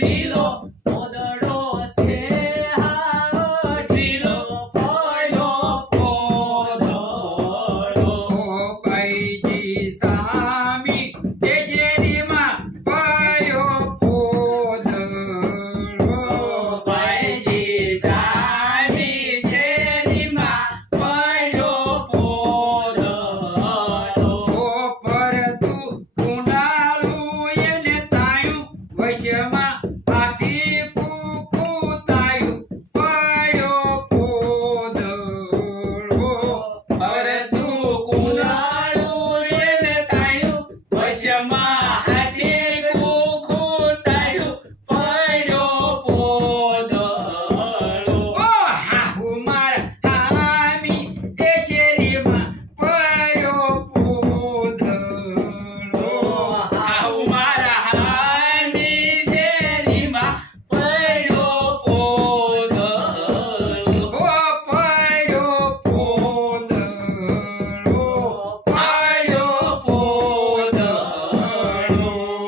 લીલો પોદળો છે હાવ ઢીલો પડ્યો પોદળો. બાઈજી સામી દેશેરીમાં પડ્યો પોદળો. ભાઈજી સામી શેરીમાં પડ્યો પોદળો. પરતું કુંડાળું એને તાયું વશમાં આથી